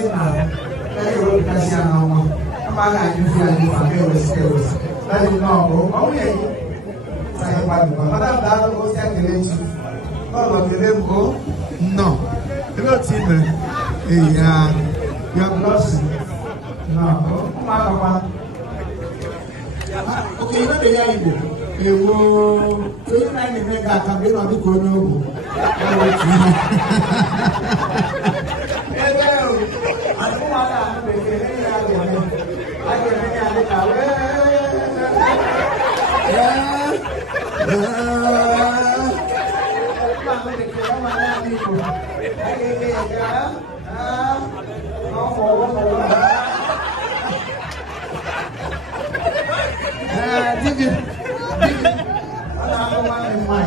kasi na. Kaya yung kasi ano, kapag ayun siya yung pag-ewas. Dahil no, okay. Sa kapag ba? Matanda ko siya kilenchi. Kalo kilen ko? No. Pero sino? You have lost. No. Kumakapat. Okay, what the guy do? Ewo, so you na ni mega kambe na bi ko no. Aku wala na be ke ni ya ya. Ai ke ni ya ni ka we. Ma me ke ke ma na ni ko. Ai ke ya. No ho ho. Dig it. Aku mana ni mai.